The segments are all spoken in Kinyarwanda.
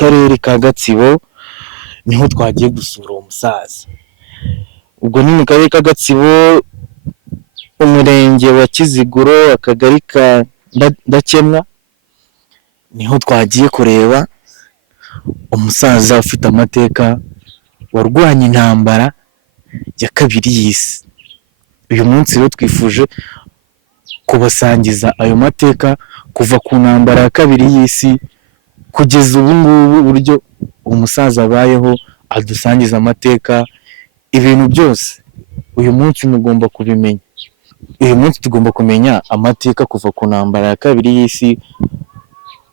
karere ka Gatsibo niho twagiye gusura uwo musaza. Ubwo ni mu karere ka Gatsibo, umurenge wa Kiziguro, akagari ka Ndakemwa, niho twagiye kureba umusaza ufite amateka warwanya intambara ya kabiri y'isi. Uyu munsi rero twifuje kubasangiza ayo mateka kuva ku ntambara ya kabiri y'isi kugeza ubu ngubu, uburyo umusaza abayeho, adusangiza amateka, ibintu byose. Uyu munsi mugomba kubimenya. Uyu munsi tugomba kumenya amateka kuva ku ntambara ya kabiri y'isi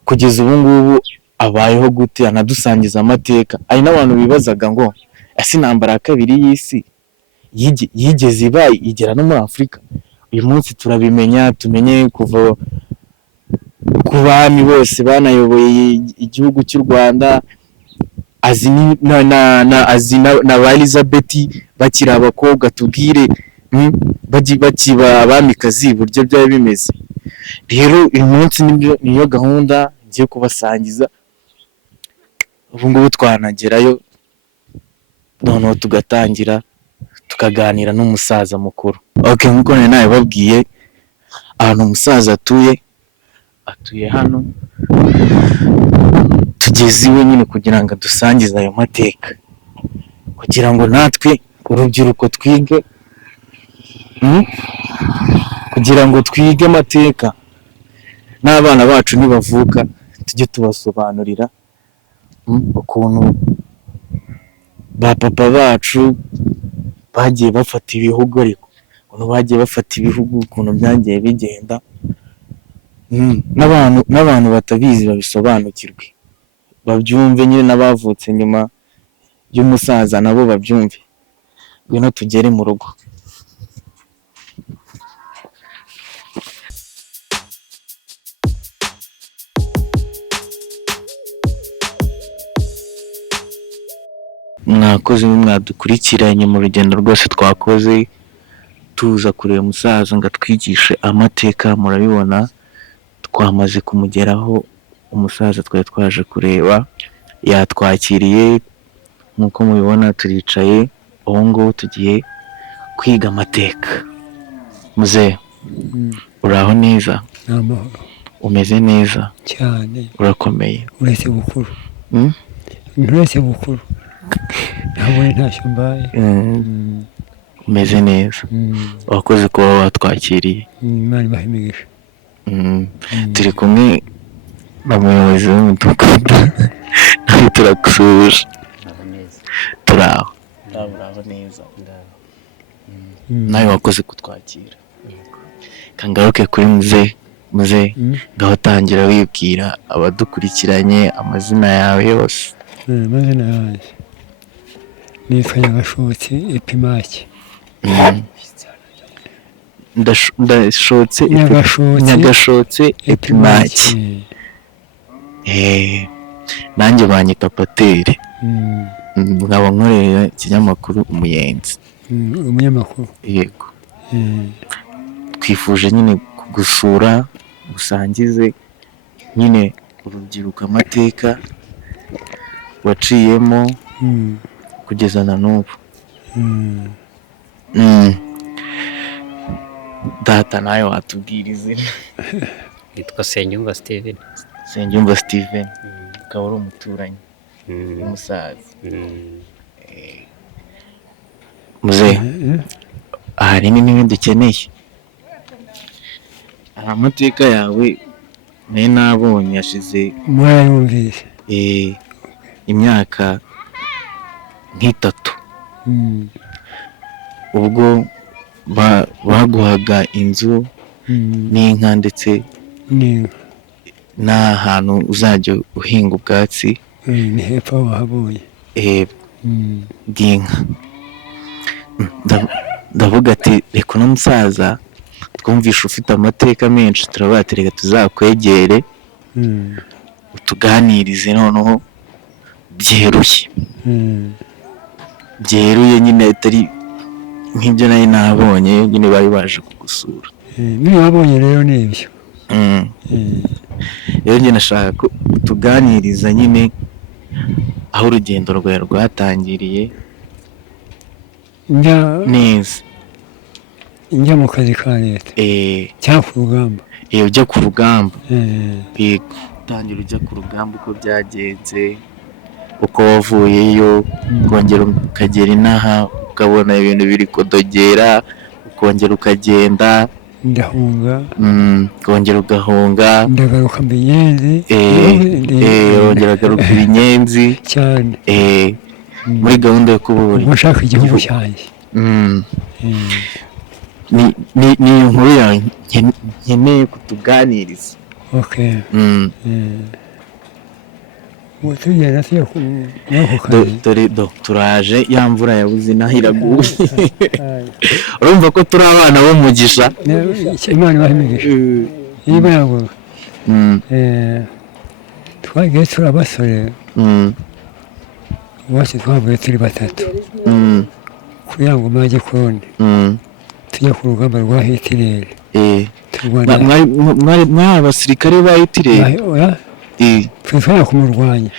kugeza ubu ngubu abayeho gute, anadusangiza amateka. Hari n'abantu bibazaga ngo ese intambara ya kabiri y'isi yigeze iba igera no muri Afurika? Uyu munsi turabimenya, tumenye kuva ku bami bose banayoboye igihugu cy'u Rwanda, azi na ba Elizabeth bakiri abakobwa, tubwire bakiba abamikazi uburyo byari bimeze. Rero uyu munsi niyo gahunda ngiye kubasangiza. Ubu ngubu twanagerayo noneho tugatangira tukaganira n'umusaza mukuru. Okay, nkuko nari nabibabwiye, ahantu umusaza atuye hano, tugeze iwe nyine kugira ngo adusangize ayo mateka, kugira ngo natwe urubyiruko twige, kugira ngo twige amateka, n'abana bacu nibavuka tujye tubasobanurira ukuntu ba papa bacu bagiye bafata ibihugu, ariko ukuntu bagiye bafata ibihugu, ukuntu byagiye bigenda, n'abantu batabizi babisobanukirwe, babyumve nyine, n'abavutse nyuma y'umusaza nabo babyumve. Ngwino tugere mu rugo. Mwakoze mwadukurikiranye mu rugendo rwose twakoze tuza kureba umusaza ngo atwigishe amateka. Murabibona twamaze kumugeraho, umusaza twari twaje kureba yatwakiriye, nk'uko mubibona turicaye. Ubu ngubu tugiye kwiga amateka. Muzehe, uraho neza? Amahoro. Umeze neza cyane? Urakomeye? Uretse bukuru. Uretse bukuru. Ntabwo ntacyo mbaye. Umeze neza. Wakoze kuba watwakiriye. Imana ibahimigisha. Turi kumwe n'umuyobozi w'umudugudu, nawe turagusuhuje. Turaho neza. Nawe wakoze kutwakira. Kangaruke kuri muzehe, ngaho tangira wibwira abadukurikiranye amazina yawe yose. Amazina yanjye nitwa Nyagashotse Epimaki. Nyagashotse Epimaki. Nanjye banyita Pateri, nkaba nkorera ikinyamakuru Umuyenzi. Umunyamakuru? Yego. Twifuje nyine kugusura, gusangize nyine urubyiruko amateka waciyemo kugeza na n'ubu. Data nawe watubwira izina? Nitwa Nsengiyumva Steven. Nsengiyumva Steven, ukaba uri umuturanyi w'umusaza. Muzehe, hari n'ibindi dukeneye. Hari amateka yawe nayo nabonye yashize, murayumvise? imyaka nk'itatu, ubwo baguhaga inzu n'inka ndetse n'ahantu uzajya uhinga ubwatsi. Ni hepfo aho wahabonye bw'inka. Ndavuga ati reka uno musaza twumvishe ufite amateka menshi, turabatereka tuzakwegere utuganirize noneho byeruye nyine, atari nk'ibyo nari nabonye nyine bari baje kugusura. Niba wabonye rero ni ibyo. Rero njye nashaka ko tuganiriza nyine aho urugendo rwawe rwatangiriye neza. njya mu kazi ka leta cyangwa ku rugamba. Ujya ku rugamba, utangira ujya ku rugamba uko byagenze, uko wavuyeyo ukongera ukagera inaha ukabona ibintu biri kudogera, ukongera ukagenda ndahunga, ukongera ugahunga, ndagaruka Inyenzi, wongera agaruka Inyenzi cyane muri gahunda yo kubohora ubwo nshaka igihugu cyanjye. ni inkuru yawe nkeneye kutuganiriza. tugenda tujya ku kazi, dore turaje, ya mvura yabuze inaha iraguye. urumva ko turi abana b'umugisha, Imana ibahe imigisha. niba yaguye twagiye turi abasore, bose twavuye turi batatu kugira ngo mwajye kurundi tujya ku rugamba rwa Hitireri. mwari abasirikare ba Hitireri? twari kumurwanya.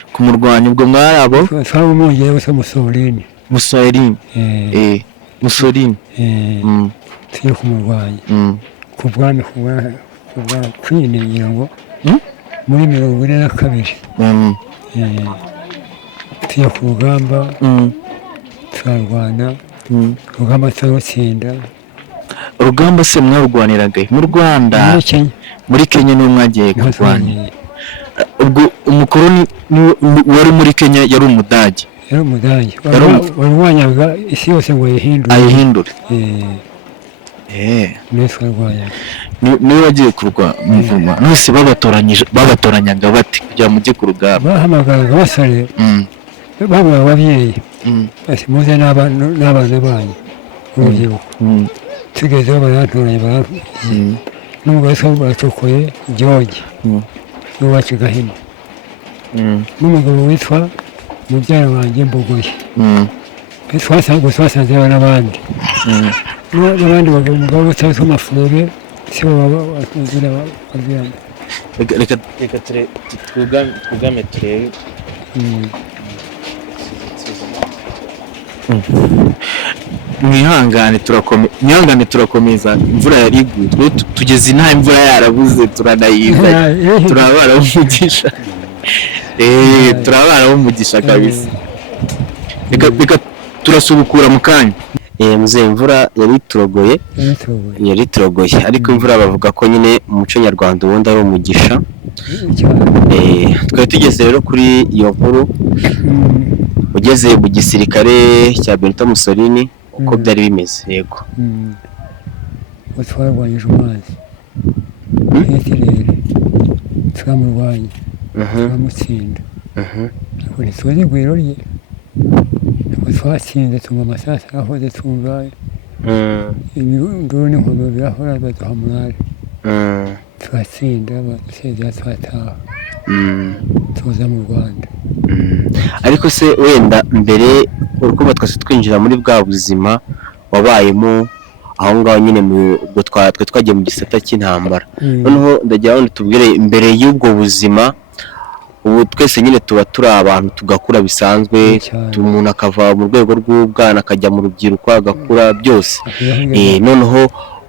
Ubwo mwari abo? twari umwongere wese Mussolini. Mussolini tujya kumurwanya ku bwami, kubwa kwinengira ngo muri 42 tujya ku rugamba turarwana, urugamba turarutsinda. Urugamba se mwarurwaniraga mu Rwanda? Muri Kenya niho mwagiye kurwanya? ubwo umukoroni wari muri Kenya yari Umudage? Yari Umudage warwanyaga isi yose ngo ayihindure. niwe twarwanyaga. niwe wagiye kurwana mwese? babatoranyaga bati kugira mujye ku rugamba? bahamagaraga abasore, babura ababyeyi bati muze n'abana banyu urubyiruko. tugezeho barantoranya, n'umugore wese baracokoye George n'uwacu Gahini, n'umugabo witwa mubyara wanjye Mbogoye. twasanze n'abandi bagabo, umugabo witwa Mafurebe, si bo batuzira babwirana. reka twugame turebe. mwihangane turakomeza. imvura yari iguye, tugeze inaha imvura yarabuze, turanayiza. turabara b'umugisha, turabara b'umugisha kabisa. reka turasubukura mu kanya. muze imvura yari turogoye, ariko imvura bavuga ko nyine mu muco nyarwanda ubundi ari umugisha. twari tugeze rero kuri iyo nkuru, ugeze mu gisirikare cya Benito Mussolini, uko byari bimeze. Yego, twarwanyije umwanzi Hitireri, turamurwanya, turamutsinda, ariko ntituzi igwiro rye. ntabwo twatsinze, tumva amasasu arahoze, twumva induru n'inkono birahora, baduha morale, turatsinda, badusezera, turataha, tuza mu Rwanda. ariko se wenda mbere urukuba twese twinjira muri bwa buzima wabayemo aho ngaho nyine, ubwo twagiye mu gisata cy'intambara. noneho ndagira ngo tubwire mbere y'ubwo buzima, ubu twese nyine tuba turi abantu tugakura bisanzwe, umuntu akava mu rwego rw'ubwana akajya mu rubyiruko agakura byose. noneho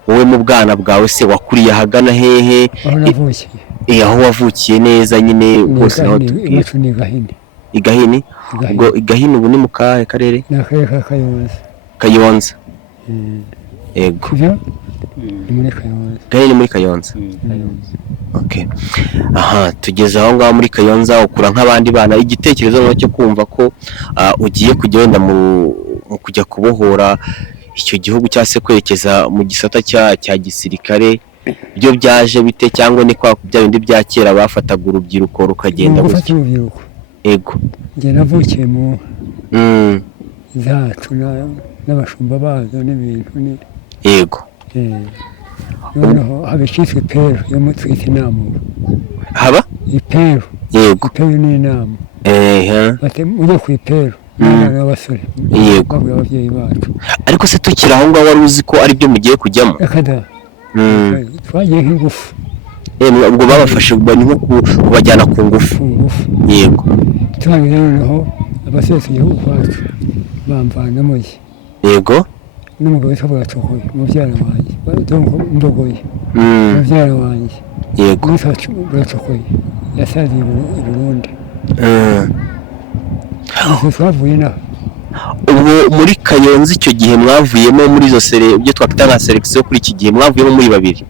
wowe mu bwana bwawe se wakuriye ahagana hehe? aho wavukiye neza nyine rwose naho tubwire. Igahini? ubwo Igahini ubu ni mu kahe karere? ni akarere ka Kayonza. Yego, ni muri Kayonza. Gahini muri Kayonza. Okay. tugeze aho ngaho muri Kayonza, ukura nk'abandi bana. igitekerezo cyo kumva ko ugiye kujya wenda mu kujya kubohora icyo gihugu, cyangwa se kwerekeza mu gisata cya gisirikare, byo byaje bite? cyangwa ni kwa bya bindi bya kera bafataga urubyiruko rukagenda gutyo? urubyiruko, yego, njye navukiye mu zacu n'abashumba bazo n'ibintu yego. noneho haba icyitwa iperu yo mutwita inama. haba iperu? yego, iperu ni inama. ujya ku iperu n'abana b'abasore, yego, babwira ababyeyi bacu. ariko se tukiri aho ngaho wari uzi ko ari byo mugiye kujyamo? reka da, twagiye nk'ingufu. ubwo babafashe nko kubajyana ku ngufu? yego. tuhageze noneho abasore tugiye ukwacu bamvanamo ye yego n'umugabo witwa Buracokoye umubyara wanjye Ndogoye umubyara wanjye yego witwa Buracokoye yasaziye i Burundi twavuye inaha. ubwo muri Kayonza icyo gihe mwavuyemo muri izo ibyo twakwita nka selection kuri iki gihe mwavuyemo muri babiri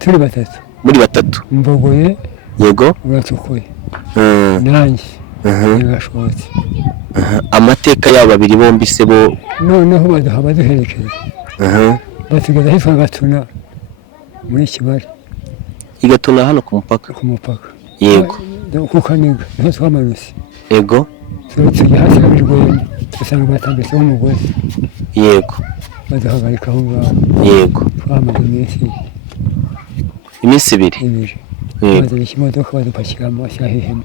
muri batatu Mbogoye yego Buracokoye nanjye ntibashobotse amateka y'abo babiri bombi se bo noneho baduherekeza basigaza hitwa Gatuna muri Kibali igatuna hano ku mupaka yego ku Kaniga niho twamanutse yego tujya hasi y'urwenya dusanga batambiseho umugozi yego baduhagarika aho ngaho yego twamaze iminsi ibiri bazana ikimodoka badupakiramo ashyiraho ihema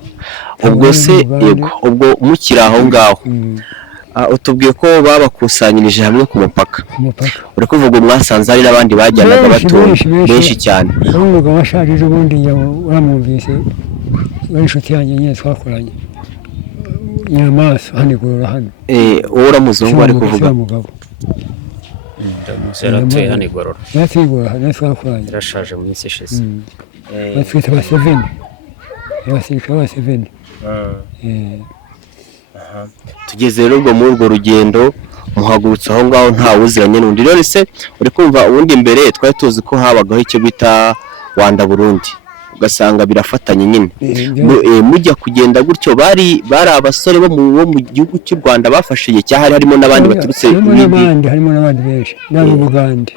ubwo se yego ubwo mukiri aho ngaho utubwiye ko babakusanyirije hamwe ku mupaka uri kuvuga mwasanze hari n'abandi bajyanaga batura benshi cyane umugabo washaje ubundi uramwumvise wari inshuti yanjye nyine twakoranye nyamaso hano igorora hano wowe uramuzungu ari kuvuga yaratuye hano igorora hano twakoranye yarashaje mu minsi ishize batwita ba Seveni abasirikare ba Seveni tugeze rero ubwo muri urwo rugendo muhagurutse aho ngaho ntawe uziranye n'undi rero se uri kumva ubundi imbere twari tuzi ko habagaho icyo bita Rwanda Burundi ugasanga birafatanye nyine mujya kugenda gutyo bari abasore bo mu gihugu cy'u Rwanda bafashe igihe cyahari harimo n'abandi baturutse harimo n'abandi benshi n'abo Bugande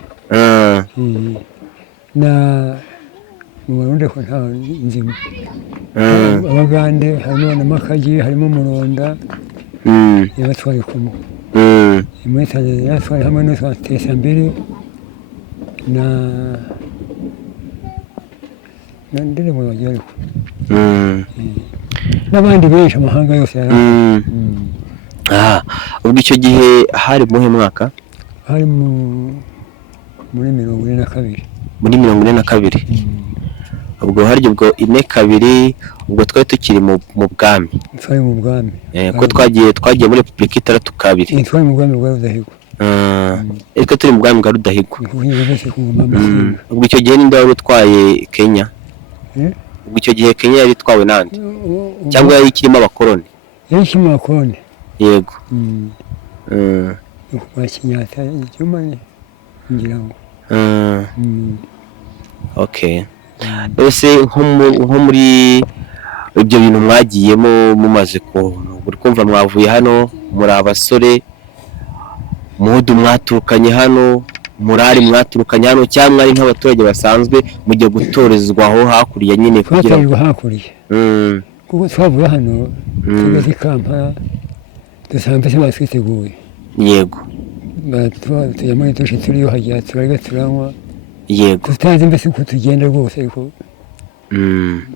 na mu Burundi ko nta nzima Abagande harimo na Makagi harimo Muronda yabatwaye kumwe muri Tanzania yatwaye hamwe n'utwa Tesambere na ndende mu bagero n'abandi benshi amahanga yose yari ubwo icyo gihe hari muhe mwaka hari muri 42 muri 42 ubwo haryo ubwo 42 ubwo twari tukiri mu bwami twari mu bwami ko twagiye muri Republika Itandatu Kabiri twari mu bwami bwa Rudahigwa ariko turi mu bwami bwa Rudahigwa ubwo icyo gihe ninde wari utwaye Kenya ubwo icyo gihe Kenya yari itwawe nande cyangwa yari ikirimo abakoloni yego kwa Kenyatta icyumanye ngira ngo okay ese nko muri ibyo bintu mwagiyemo mumaze uri kumva mwavuye hano muri abasore mudu mwaturukanye hano murari mwaturukanye hano cyangwa ari nk'abaturage basanzwe mujye gutorezwaho hakurya nyine kugira ngo hakurya kuko twavuye hano tugeze Kampala dusanze se batwiteguye yego tujya muri dushe turiyo hajya turarya turanywa yego tutazi mbese ko tugenda rwose ariko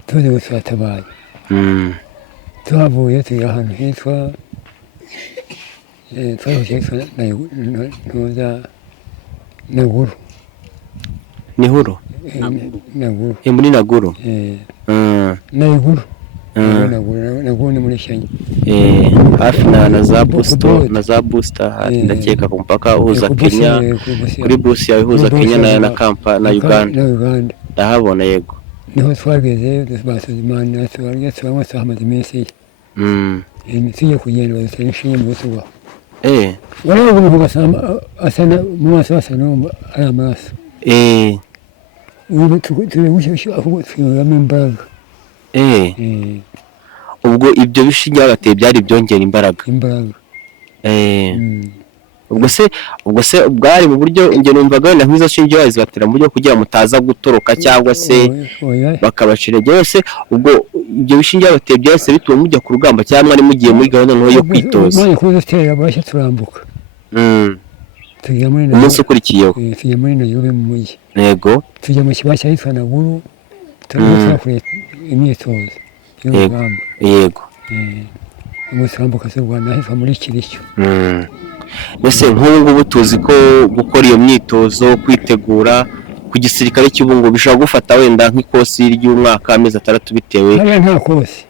tuzi ngo turatabaye tuhavuye turi ahantu hitwa Naguru Nihuro Naguru muri Naguru Naguru ni muri Kenya hafi na za booster ndakeka ku mupaka uhuza Kenya kuri bus yawe ihuza Kenya na Kampala na Uganda ndahabona yego niho twageze basuzumana turarya turanywa tuhamaze iminsi tujya kugenda badutera inshinge mu butubaho wari umuntu asa mu maso hasa ari amaraso ubu turi gushyushyu ahubwo twiyumvamo imbaraga ubwo ibyo bishinge bagateye byari byongera imbaraga ubwo se bwari mu buryo ingeno numvaga wenda nk'izo shinge bazibatera mu buryo kugira mutaza gutoroka cyangwa se bakabashirege yose ubwo ibyo bishinge bagateye byose bituma mujya ku rugamba cyangwa ari mugiye muri gahunda nto yo kwitoza bashya turambuka umunsi ukurikiyeho tujya muri Nairobi mu mujyi yego tujya mu kibaya cyitwa Naguru turakorera imyitozo y'urugamba yego ubwo turambuka se Rwanda hitwa muri Kirishyo mbese nk'ubu ngubu tuzi ko gukora iyo myitozo kwitegura ku gisirikare cy'ubu ngubu bishobora gufata wenda nk'ikosi ry'umwaka amezi 6 bitewe hariya nta kosi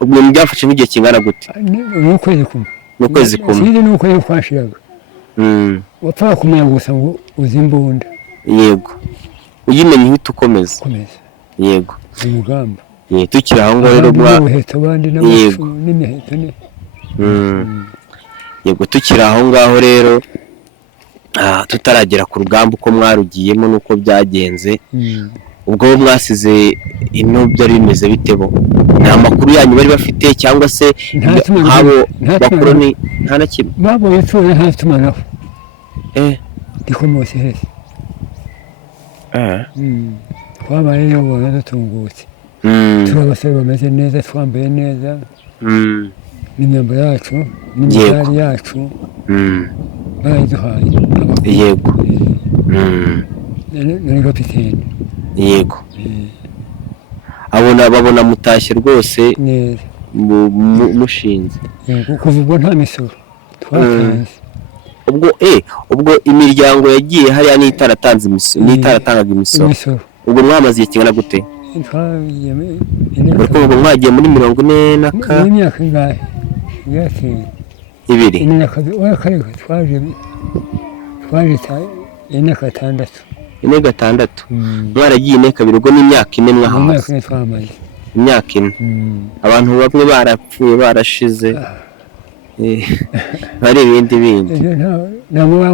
ubwo byafashe nk'igihe kingana gute? Ni ukwezi kumwe. N'ukwezi kumwe. Sinzi n'ukwezi kwashiraga. Wapfa kumenya gusa ngo uzi imbunda. Yego. Uyimenye uhita ukomeza. Yego. Umugamba. Tukiri aho ngaho rero yego n'imiheto ni. Yego, tukiri aho ngaho rero tutaragera ku rugamba uko mwarugiyemo nuko byagenze. Ubwo mwasize ino byari bimeze bitebo, nta makuru yanyu bari bafite cyangwa se habo bakoroni nta na kimwe babonye tuye nta tumanaho ndikomose hese twabaye yo bona dutungutse turabasaba bameze neza twambaye neza n'imyambaro yacu n'imidari yacu baraduhaye yego nari kapiteni yego babona mutashye rwose mushinze kuva ubwo nta misoro twatanze ubwo imiryango yagiye hariya n'itaratanze imisoro n'itaratangaga imisoro ubwo mwamaze igihe kingana gute? ubwo mwagiye muri 40 imyaka ingahe? ibiri twaje 6 6 mwaragiye 2 ubwo n'imyaka 4 mwahaze imyaka 4 abantu bamwe barapfuye barashize bari ibindi nabo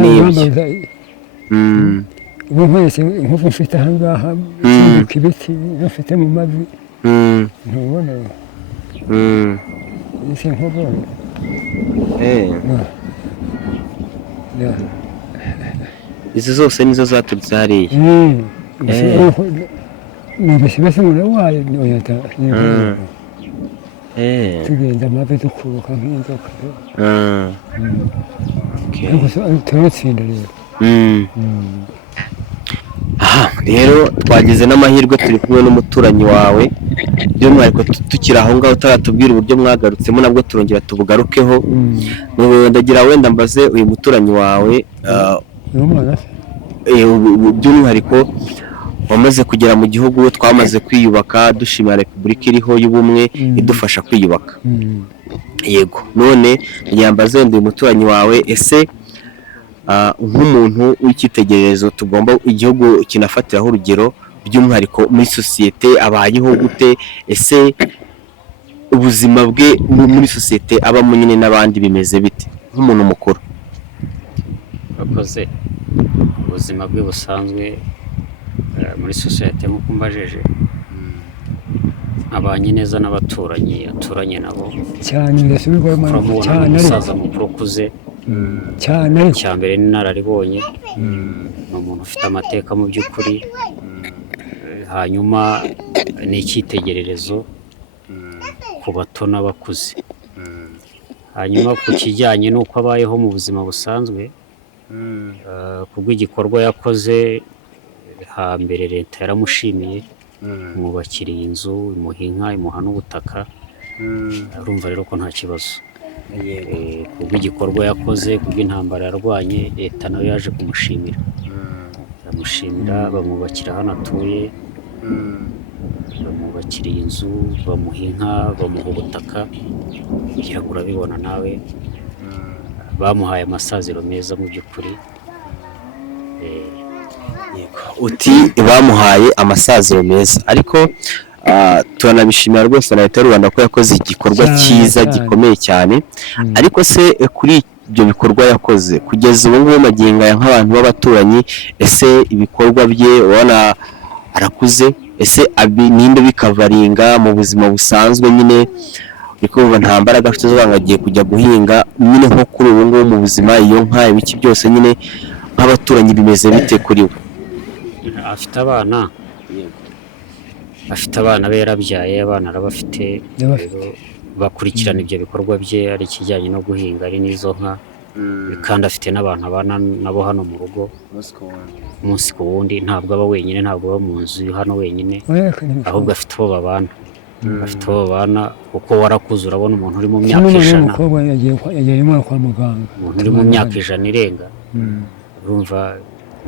n'ibyo ubu mwese nk'uko mfite aha ngaha nsimbuka ibiti bafite mu mavi ntubona ese nk'ubona izi zose nizo zaturutse hariya mbese umuntu wayo tugenda amavi dukuruka nk'inzoka turatsinda rero rero twagize n'amahirwe turi kumwe n'umuturanyi wawe by'umwihariko tukiri aho ngaho utaratubwira uburyo mwagarutsemo nabwo turongera tubugarukeho ndagira wenda mbaze uyu muturanyi wawe by'umwihariko wamaze kugera mu gihugu twamaze kwiyubaka dushimira Repubulika iriho y'ubumwe idufasha kwiyubaka yego none yambaze wenda uyu muturanyi wawe ese nk'umuntu w'icyitegererezo tugomba igihugu kinafatiraho urugero by'umwihariko muri sosiyete abayeho gute ese ubuzima bwe muri sosiyete abamo nyine n'abandi bimeze bite nk'umuntu mukuru? Bakoze ubuzima bwe busanzwe muri sosiyete nk'uko mbajije abanye neza n'abaturanyi aturanye nabo cyane ndasubirwamo cyane umusaza mukuru ukuze cyane cyambere n'inararibonye ni umuntu ufite amateka mu by'ukuri hanyuma ni icyitegererezo ku bato n'abakuze hanyuma ku kijyanye n'uko abayeho mu buzima busanzwe kubw'igikorwa yakoze hambere leta yaramushimiye imwubakiriye inzu imuha inka imuha n'ubutaka urumva rero ko nta kibazo kubw'igikorwa yakoze kubw'intambara yarwanye leta nayo yaje kumushimira bamushimira bamwubakira hano atuye bamwubakiriye inzu bamuha inka bamuha ubutaka kugira ngo urabibona nawe bamuhaye amasaziro meza mu by'ukuri uti bamuhaye amasaziro meza ariko turanabishimira rwose na leta y'u Rwanda ko yakoze igikorwa cyiza gikomeye cyane ariko se kuri ibyo bikorwa yakoze kugeza ubu ngubu magingo aya nk'abantu b'abaturanyi ese ibikorwa bye ubona arakuze ese ninde bikavaringa mu buzima busanzwe nyine ariko nta mbaraga afite zo agiye kujya guhinga nyine nko kuri ubu ngubu mu buzima iyo nka ibiki byose nyine nk'abaturanyi bimeze bite kuri we? afite abana be yarabyaye abana arabafite bakurikirana ibyo bikorwa bye ari ikijyanye no guhinga ari n'izo nka kandi afite n'abantu abana nabo hano mu rugo umunsi ku wundi ntabwo aba wenyine ntabwo aba mu nzu hano wenyine ahubwo afite abo babana kuko warakuze urabona umuntu uri mu myaka 100 umuntu uri mu myaka 100 irenga urumva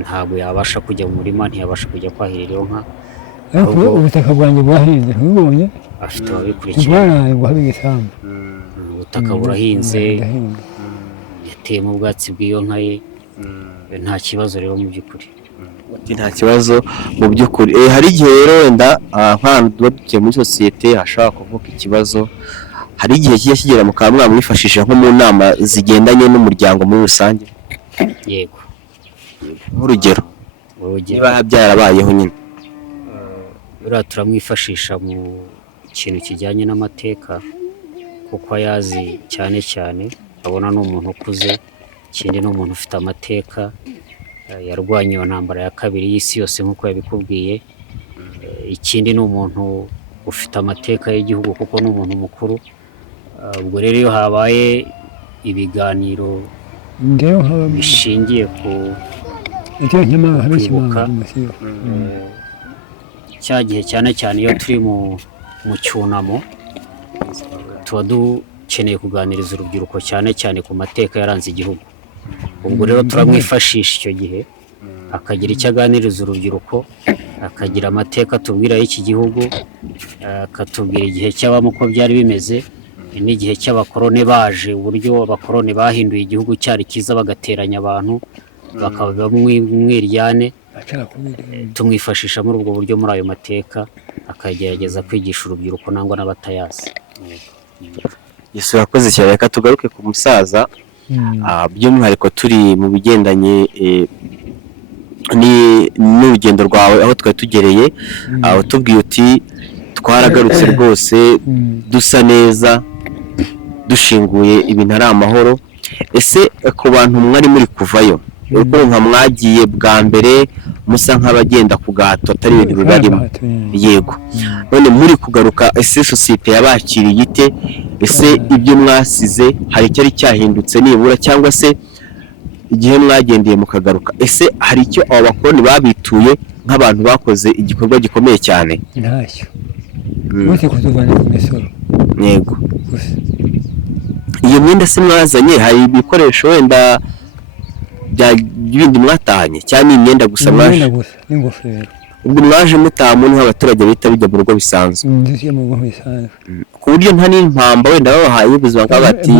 ntabwo yabasha kujya mu murima ntiyabasha kujya kwahirira iyo nka ariko ubutaka bwanjye bwahinze ntubibonye afite ababikurikirana ntibwaraye ngo habe igisambu ubutaka burahinze yateyemo ubwatsi bw'iyo nka ye nta kibazo rero mu by'ukuri nta kibazo mu by'ukuri hari igihe rero wenda nk'ahantu tuba dutuye muri sosiyete hashobora kuvuka ikibazo hari igihe kijya kigera mukaba mwamwifashisha nko mu nama zigendanye n'umuryango muri rusange yego nk'urugero niba byarabayeho nyine buriya turamwifashisha mu kintu kijyanye n'amateka kuko ayazi cyane cyane abona ni umuntu ukuze ikindi ni umuntu ufite amateka yarwanye iyo ntambara ya kabiri y'isi yose nk'uko yabikubwiye ikindi ni umuntu ufite amateka y'igihugu kuko ni umuntu mukuru ubwo rero iyo habaye ibiganiro bishingiye ku kwibuka cya gihe cyane cyane iyo turi mu cyunamo tuba dukeneye kuganiriza urubyiruko cyane cyane ku mateka yaranze igihugu ubwo rero turamwifashisha icyo gihe akagira icyo aganiriza urubyiruko akagira amateka atubwira y'iki gihugu akatubwira igihe cy'abamo uko byari bimeze n'igihe cy'abakorone baje uburyo abakorone bahinduye igihugu cyari cyiza bagateranya abantu bakaba mwiryane tumwifashisha muri ubwo buryo muri ayo mateka akagerageza kwigisha urubyiruko nangwa n'abatayazi Yesu yakoze cyane reka tugaruke ku musaza by'umwihariko turi mu bigendanye n'urugendo rwawe aho twari tugereye utubwiye uti twaragarutse rwose dusa neza dushinguye ibintu ari amahoro ese ku bantu mwari muri kuvayo uko nka mwagiye bwa mbere musa nk'abagenda ku gahato atari ibintu bibarimo yego none muri kugaruka ese sosiyete yabakiriye ite ese ibyo mwasize hari icyari cyahindutse nibura cyangwa se igihe mwagendeye mukagaruka ese hari icyo abo bakoroni babituye nk'abantu bakoze igikorwa gikomeye cyane ntacyo bose kutuvana ku misoro yego iyo myenda se mwazanye hari ibikoresho wenda bindi mwatahanye cyangwa ni imyenda gusa mwaje n'ingofero ubwo mwaje mutaha muri nk'abaturage bita bijya mu rugo bisanzwe ku buryo nta n'impamba wenda babahaye ubuzima bw'abati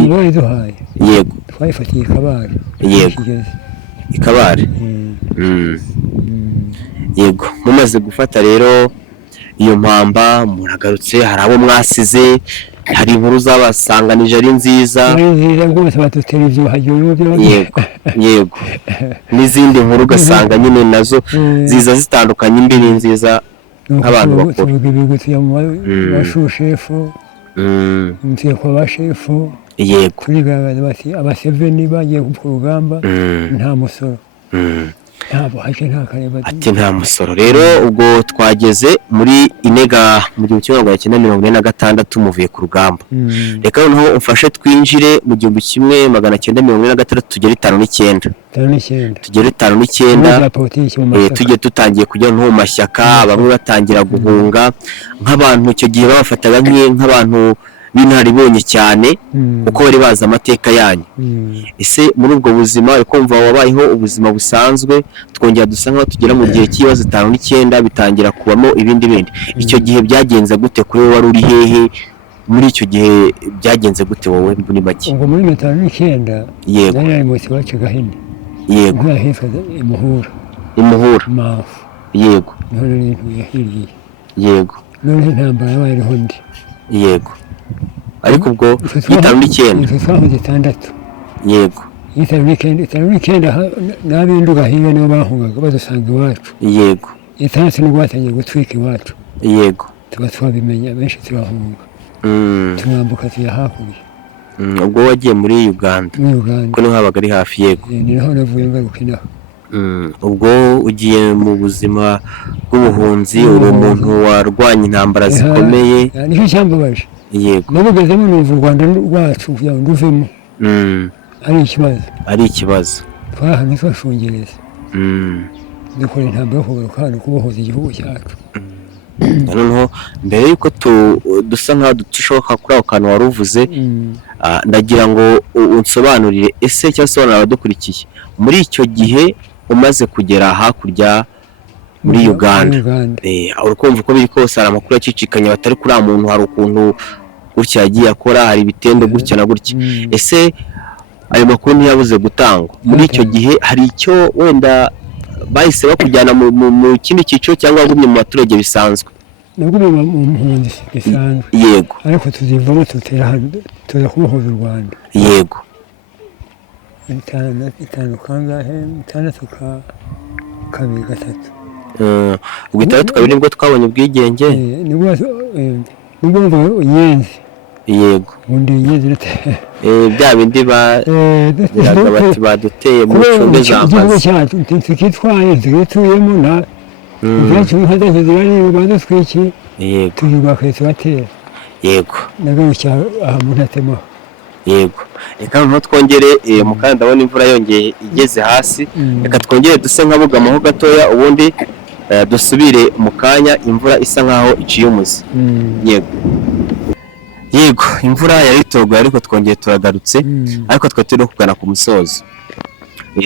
yego twayifatiye ikabare yego ikabare yego mumaze gufata rero iyo mpamba muragarutse hari abo mwasize hari inkuru zabasanganije ari nziza rwose badutera ibyuhagiro yego yego n'izindi nkuru ugasanga nyine nazo ziza zitandukanye imbere nziza nk'abantu bakuru tuvuga ibigwi tuya mu bashushefu tuya kwa bashefu yego turigaragaza bati abaseveni bagiye ku rugamba nta musoro ati nta musoro rero ubwo twageze muri inega mu 1946 muvuye ku rugamba reka noneho umfashe twinjire mu 1946 tugere 59 tugere 59 tujye tutangiye kujya no mu mashyaka bamwe batangira guhunga nk'abantu icyo gihe babafataga nk'abantu b'inararibonye cyane uko bari bazi amateka yanyu ese muri ubwo buzima kumva wabayeho ubuzima busanzwe twongera dusa nkaho tugera mu gihe cy'ibibazo 59 bitangira kubamo ibindi icyo gihe byagenze gute kuri wowe wari uri hehe muri icyo gihe byagenze gute wowe muri make ubwo muri 59 yego nari mu kibazo gahini yego nkahifata imuhura mafu yego none yahiriye yego none ntambara yabayeho ndi yego ariko ubwo 59 yego 59 n'abinduga hiyo nibo bahungaga badusanga iwacu yego itandatu nibwo batangiye gutwika iwacu yego tuba twabimenya benshi turahunga tumwambuka tujya hakurya ubwo wagiye muri Uganda kuko niho habaga ari hafi yego ni naho navuye ngaruka inaho ubwo ugiye mu buzima bw'ubuhunzi uri umuntu warwanya intambara zikomeye nicyo cyambabaje yego nabugezemo numva u Rwanda rwacu kugira ngo nduvemo ari ikibazo twahanye twashungereza dukora intambara yo kugaruka hano kubohoza igihugu cyacu noneho mbere y'uko dusa nk'aho dutishoboka kuri ako kantu wari uvuze ndagira ngo unsobanurire ese cyangwa se abadukurikiye muri icyo gihe umaze kugera hakurya muri Uganda. Urukumva uko biri kose hari amakuru acicikanye batari kuri muntu hari ukuntu gutya yagiye akora hari ibitendo gutya na gutya. Ese ayo makuru ntiyabuze gutangwa muri icyo gihe hari icyo wenda bahise bakujyana mu kindi cyiciro cyangwa wagumye mu baturage bisanzwe? Nagumye mu mpunzi bisanzwe. Yego. Ariko tuzivamo tuza kubohoza u Rwanda. Yego. Itanu kangahe? 6 kabiri gatatu. Ubwo 6 kabiri nibwo twabonye ubwigenge. Nibwo mva Inyenzi. Yego. Undi Inyenzi bya bindi biraga bati baduteye mu cumbe z'amazi. Tukitwaye tukituyemo na ibyacu bihagaze zirari badutwiki. Yego. Tuyubaketse batera. Yego. Nagarukiye aha mu Ntatema. Yego. Reka noneho twongere mukanda ndabona imvura yongeye igeze hasi. Reka twongere duse nk'abugamaho gatoya ubundi dusubire mu kanya imvura isa nkaho iciye umuzi. Yego. Yego, imvura yaritogoye ariko twongeye turagarutse ariko twe turi kugana ku musozo.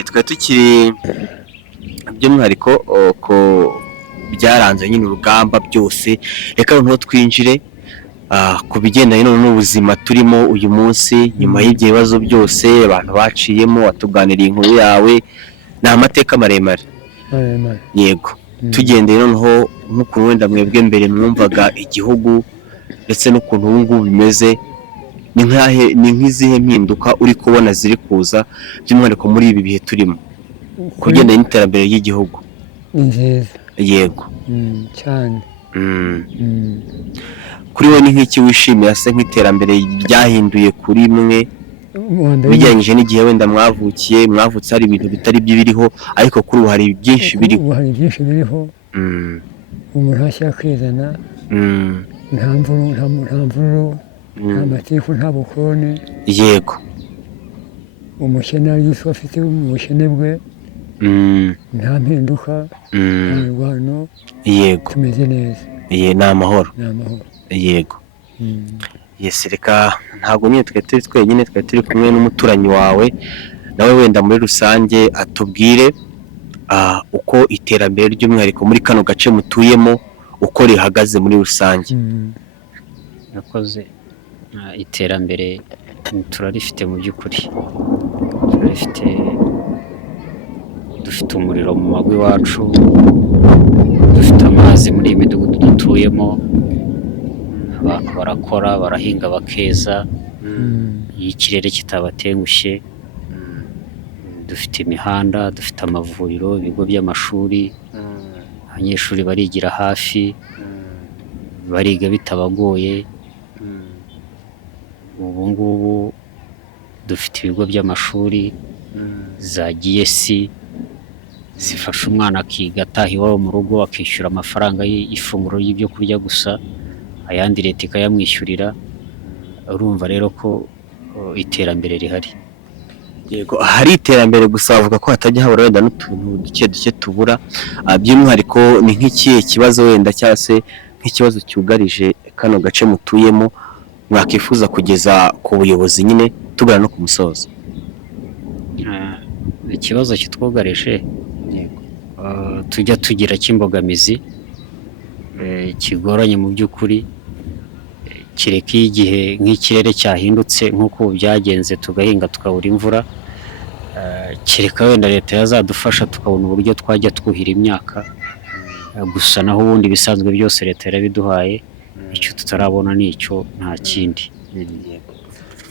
Twe tukiri by'umwihariko ko byaranze nyine urugamba byose. Reka noneho twinjire ku bigendanye n'ubuzima turimo uyu munsi nyuma y'ibyo bibazo byose abantu baciyemo watuganiriye inkuru yawe ni amateka maremare. Yego. Tugendeye noneho nk'ukuntu wenda mwebwe mbere mwumvaga igihugu ndetse n'ukuntu ubu ngubu bimeze ni nk'izihe mpinduka uri kubona ziri kuza by'umwihariko muri ibi bihe turimo kugendanye n'iterambere ry'igihugu? Ni nziza. Yego. Cyane. Kuri we ni nk'iki wishimira se nk'iterambere ryahinduye kuri mwe bijyanyije n'igihe wenda mwavutse hari ibintu bitari byo biriho ariko kuri ubu hari byinshi biriho? Hari byinshi biriho. Umuntu ashaka kwizana nta mvururu nta matiku nta bukoroni. Yego. Umukene Yusufu afite ubukene bwe nta mpinduka nta mirwano. Yego. Tumeze neza. Ni amahoro. Yego. Yes, reka ntabwo nyine twe turi twenyine twe turi kumwe n'umuturanyi wawe nawe wenda muri rusange atubwire uko iterambere ry'umwihariko muri kano gace mutuyemo uko rihagaze muri rusange. Yakoze iterambere turarifite mu by'ukuri turarifite dufite umuriro mu mago iwacu dufite amazi muri iyi midugudu dutuyemo abantu barakora barahinga bakeza iyo ikirere kitabatengushye dufite imihanda dufite amavuriro ibigo by'amashuri abanyeshuri barigira hafi bariga bitabagoye. Ubu ngubu dufite ibigo by'amashuri za GS zifasha umwana akiga ataha iwabo mu rugo akishyura amafaranga y'ifunguro y'ibyo kurya gusa ayandi leta ikayamwishyurira. Urumva rero ko iterambere rihari. Yego, hari iterambere gusa bavuga ko hatajya habura wenda n'utuntu duke tubura by'umwihariko ni nk'ikihe kibazo wenda cyangwa se nk'ikibazo cyugarije kano gace mutuyemo mwakifuza kugeza ku buyobozi nyine tugana no ku musozo? Ikibazo kitwugarije tujya tugira cy'imbogamizi kigoranye mu by'ukuri kireka igihe nk'ikirere cyahindutse nk'uko byagenze tugahinga tukabura imvura kireka wenda leta yazadufasha tukabona uburyo twajya twuhira imyaka gusa naho ubundi bisanzwe byose leta yarabiduhaye icyo tutarabona nicyo nta kindi.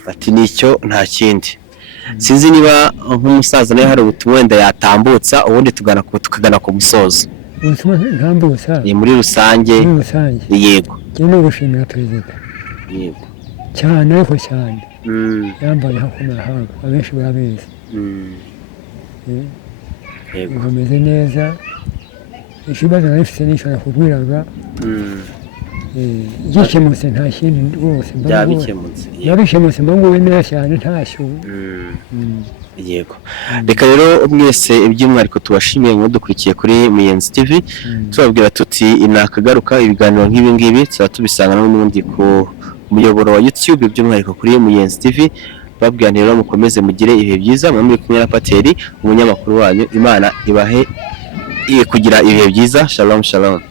Bati nicyo nta kindi. Sinzi niba nk'umusaza nawe hari ubutumwa wenda yatambutsa ubundi tukagana ku musozo. Ntambutsa muri rusange. Yego. Cyane gushimira perezida. Yego. Cyane ariko cyane. Yambaye hakomeye hanga abenshi barabizi. Yego. Bameze neza. Ikibazo narifite nishobora kubwiraga. Gikemutse nta kindi rwose byabikemutse mbanguwe neza cyane ntashyo. Yego. Reka rero mwese iby'umwihariko tubashimiye ngo dukurikiye kuri Muyenzi TV tubabwira tuti inakagaruka ibiganiro nk'ibi ngibi tuba tubisanga n'ubundi ku muyoboro wa YouTube by'umwihariko kuri Muyenzi TV. Babwira rero mukomeze mugire ibihe byiza muri kumwe na Pateri umunyamakuru wanyu. Imana ibahe kugira ibihe byiza. Shalom shalom.